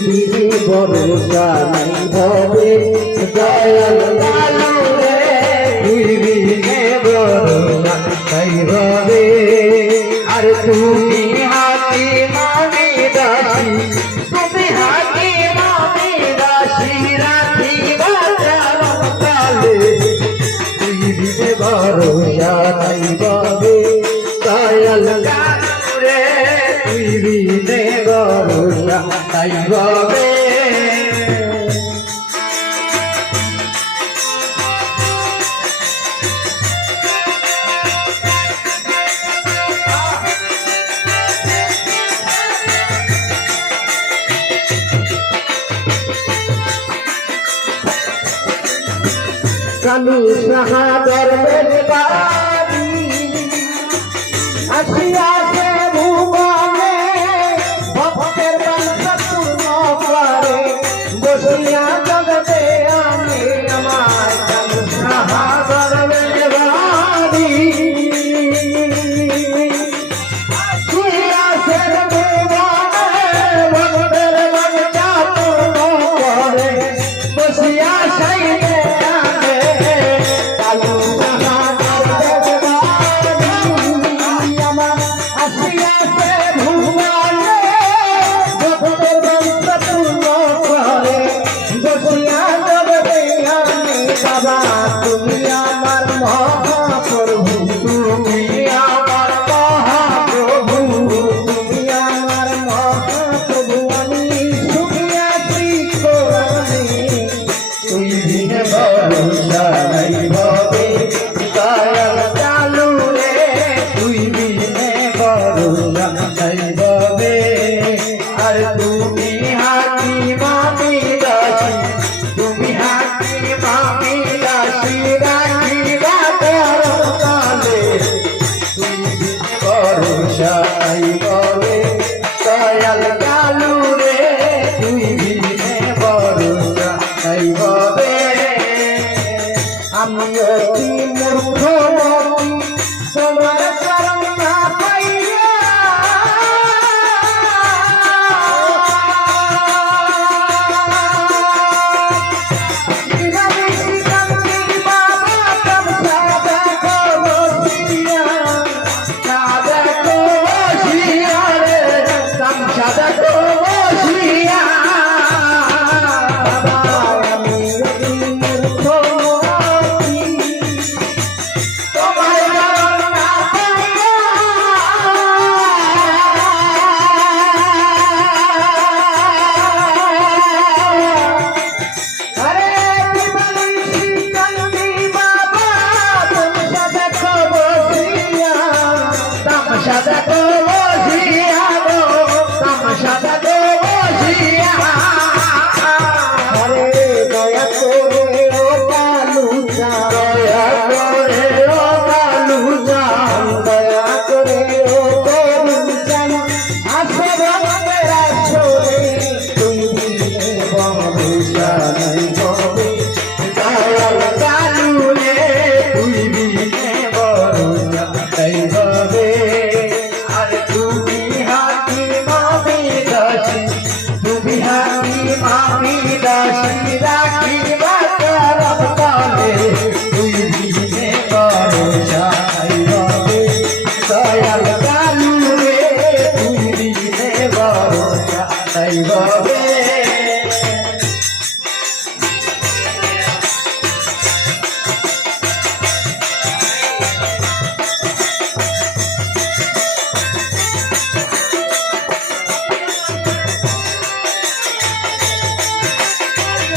দিলে ভরসা নাই হবে দয়াল কালো রে দিলে ভরসা নাই হবে আর তুমি তাই হবে কানু সাহাদর বেদবাদী আসিয়া bye দয়াল সাদা